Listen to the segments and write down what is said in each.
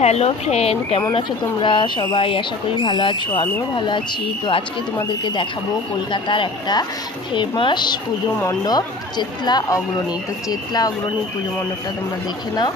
Hello friend, কেমন আছো তোমরা সবাই? আশা করি ভালো আছো, আমিও ভালো আছি। তো আজকে তোমাদেরকে দেখাবো কলকাতার একটা ফেমাস পুজো মণ্ডপ, চেতলা অগ্রণী। তো চেতলা অগ্রণীর পুজো মণ্ডপটা তোমরা দেখে নাও।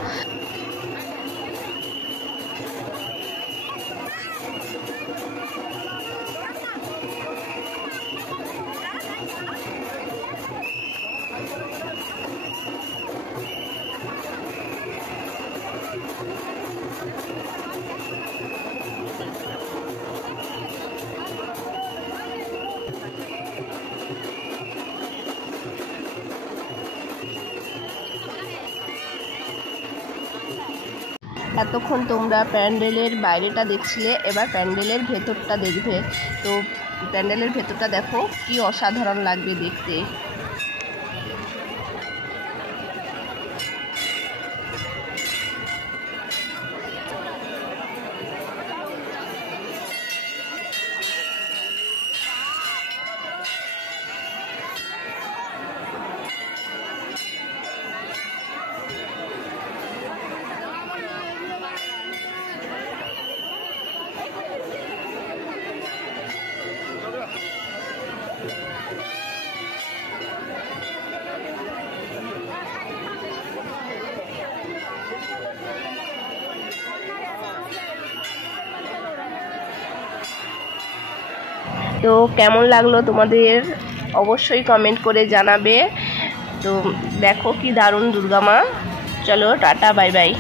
এতক্ষণ তোমরা প্যান্ডেলের বাইরেটা দেখছিলে, এবার প্যান্ডেলের ভেতরটা দেখবে। তো প্যান্ডেলের ভেতরটা দেখো কি অসাধারণ লাগবে দেখতে। তো কেমন লাগলো তোমাদের অবশ্যই কমেন্ট করে জানাবে। তো দেখো কি দারুণ দুর্গা মা। চলো টাটা, বাই বাই।